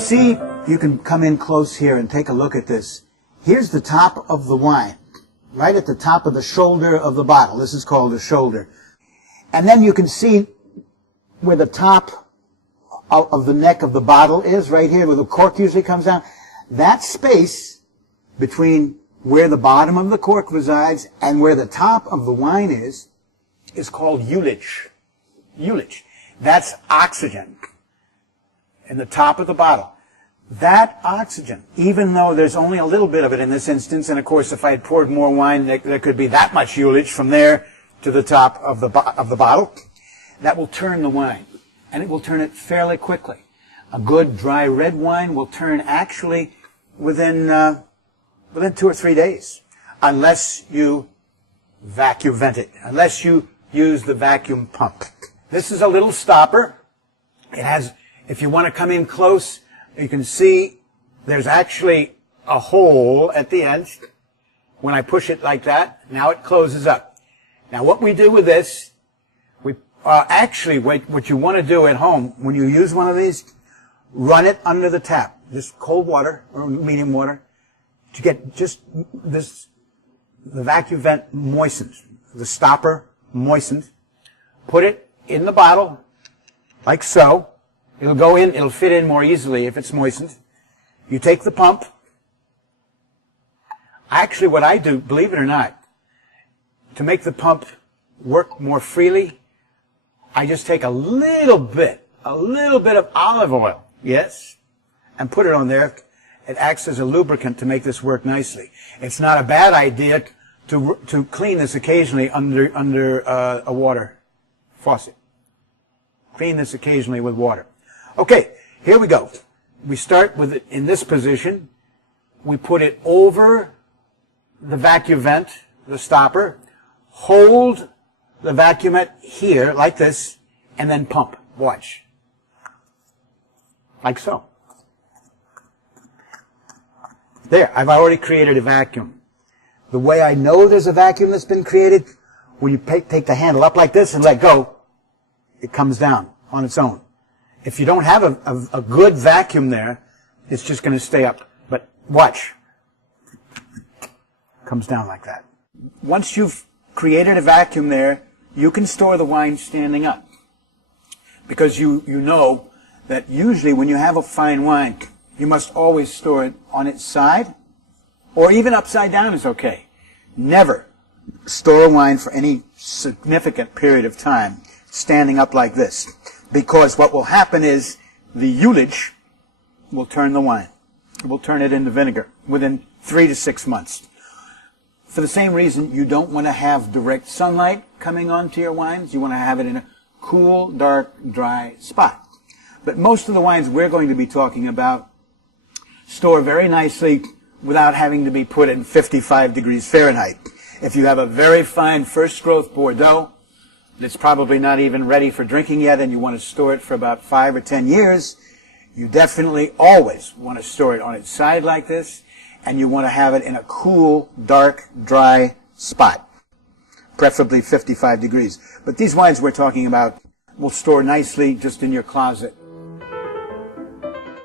see, you can come in close here and take a look at this. Here's the top of the wine, right at the top of the shoulder of the bottle. This is called the shoulder. And then you can see where the top of the neck of the bottle is, right here, where the cork usually comes down. That space between where the bottom of the cork resides and where the top of the wine is called ullage. Ullage. That's oxygen in the top of the bottle. That oxygen, even though there's only a little bit of it in this instance, and of course if I had poured more wine, there could be that much ullage from there to the top of the bottle, that will turn the wine. And it will turn it fairly quickly. A good dry red wine will turn actually within 2 or 3 days, unless you vacuum vent it, unless you use the vacuum pump. This is a little stopper. It has, if you want to come in close, you can see there's actually a hole at the end. When I push it like that, now it closes up. Now what we do with this, actually what you want to do at home, when you use one of these, run it under the tap. Just cold water or medium water to get just this, the vacuum vent moistened, the stopper moistened. Put it in the bottle, like so. It'll go in, it'll fit in more easily if it's moistened. You take the pump. Actually, what I do, believe it or not, to make the pump work more freely, I just take a little bit of olive oil, yes, and put it on there. It acts as a lubricant to make this work nicely. It's not a bad idea to clean this occasionally under a water faucet. Clean this occasionally with water. Okay, here we go. We start with it in this position. We put it over the vacuum vent, the stopper, hold the vacuum vent here, like this, and then pump. Watch. Like so. There, I've already created a vacuum. The way I know there's a vacuum that's been created, when you take the handle up like this and let go, it comes down on its own. If you don't have a good vacuum there, it's just going to stay up. But watch. Comes down like that. Once you've created a vacuum there, you can store the wine standing up. Because you know that usually when you have a fine wine, you must always store it on its side, or even upside down is okay. Never store a wine for any significant period of time standing up like this. Because what will happen is the ullage will turn the wine. It will turn it into vinegar within 3 to 6 months. For the same reason, you don't want to have direct sunlight coming onto your wines. You want to have it in a cool, dark, dry spot. But most of the wines we're going to be talking about store very nicely without having to be put in 55 degrees Fahrenheit. If you have a very fine first growth Bordeaux that's probably not even ready for drinking yet and you want to store it for about 5 or 10 years, you definitely always want to store it on its side like this, and you want to have it in a cool, dark, dry spot, preferably 55 degrees. But these wines we're talking about will store nicely just in your closet